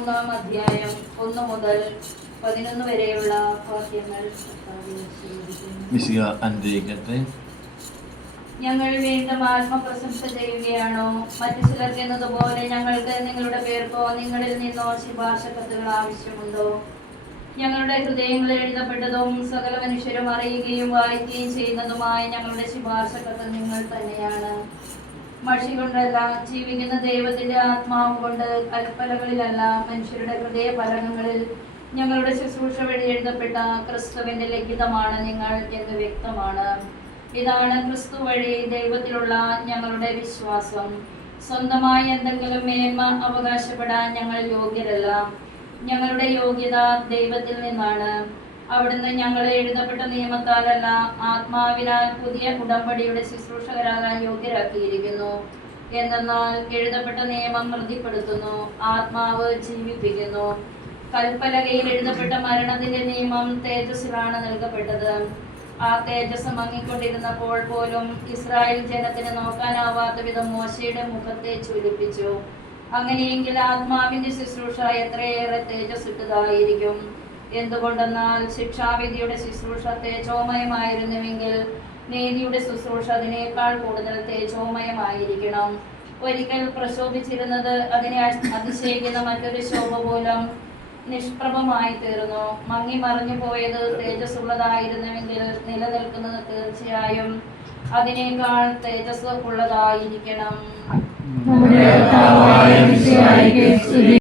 13-ാം അധ്യായം 1 മുതൽ 11 വരെയുള്ള വാക്യങ്ങൾ. ഞങ്ങൾ വീണ്ടും ആത്മപ്രശംസ ചെയ്യുകയാണോ? മറ്റു ചിലർക്ക് എന്നതുപോലെ ഞങ്ങൾക്ക് നിങ്ങളുടെ പേർക്കോ നിങ്ങളിൽ നിന്നോ ശുപാർശ കത്തുകൾ ആവശ്യമുണ്ടോ? ഞങ്ങളുടെ ഹൃദയങ്ങളിൽ എഴുതപ്പെട്ടതും സകല മനുഷ്യരും അറിയുകയും വായിക്കുകയും ചെയ്യുന്നതുമായ ഞങ്ങളുടെ ശുപാർശ കത്ത് നിങ്ങൾ തന്നെയാണ്. മഷി കൊണ്ടല്ല, ജീവിക്കുന്ന ദൈവത്തിന്റെ ആത്മാവ് കൊണ്ട്, കൽപ്പലകളിലല്ല, മനുഷ്യരുടെ ഹൃദയഫലകങ്ങളിൽ ഞങ്ങളുടെ ശുശ്രൂഷ വഴി എഴുതപ്പെട്ട ക്രിസ്തുവിന്റെ ലിഖിതമാണ് നിങ്ങൾ എന്ന് വ്യക്തമാണ്. ഇതാണ് ക്രിസ്തു വഴി ദൈവത്തിലുള്ള ഞങ്ങളുടെ വിശ്വാസം. സ്വന്തമായി എന്തെങ്കിലും മേന്മ അവകാശപ്പെടാൻ ഞങ്ങൾ യോഗ്യരല്ല. ഞങ്ങളുടെ യോഗ്യത ദൈവത്തിൽ നിന്നാണ്. അവിടുന്ന് ഞങ്ങളെ എഴുതപ്പെട്ട നിയമത്താലല്ല, ആത്മാവിനാൽ പുതിയ ഉടമ്പടിയുടെ ശുശ്രൂഷകരാകാൻ യോഗ്യരാക്കിയിരിക്കുന്നു. എന്തെന്നാൽ എഴുതപ്പെട്ട നിയമം മൃതിപ്പെടുത്തുന്നു, ആത്മാവ് ജീവിപ്പിക്കുന്നു. കൽപ്പലകയിൽ എഴുതപ്പെട്ട മരണത്തിന്റെ നിയമം തേജസ്സിലാണ് നൽകപ്പെട്ടത്. ആ തേജസ് മങ്ങിക്കൊണ്ടിരുന്നപ്പോൾ പോലും ഇസ്രായേൽ ജനത്തിന് നോക്കാനാവാത്ത വിധം മോശയുടെ മുഖത്തെ ചുരുപ്പിച്ചു. അങ്ങനെയെങ്കിൽ ആത്മാവിന്റെ ശുശ്രൂഷ എത്രയേറെ തേജസ്സുറ്റതായിരിക്കും. എന്തുകൊണ്ടെന്നാൽ ശിക്ഷാവിധിയുടെ ശുശ്രൂഷ തേജോമയമായിരുന്നുവെങ്കിൽ നീതിയുടെ ശുശ്രൂഷ അതിനേക്കാൾ കൂടുതൽ തേജോമയമായിരിക്കണം. ഒരിക്കൽ പ്രശോഭിച്ചിരുന്നത് അതിനെ അതിശയിക്കുന്ന മറ്റൊരു ശോഭ മൂലം നിഷ്പ്രഭമായി തീർന്നു. മങ്ങി മറഞ്ഞു പോയത് തേജസ്സുള്ളതായിരുന്നുവെങ്കിൽ നിലനിൽക്കുന്നത് തീർച്ചയായും അതിനേക്കാൾ തേജസ് ഉള്ളതായിരിക്കണം.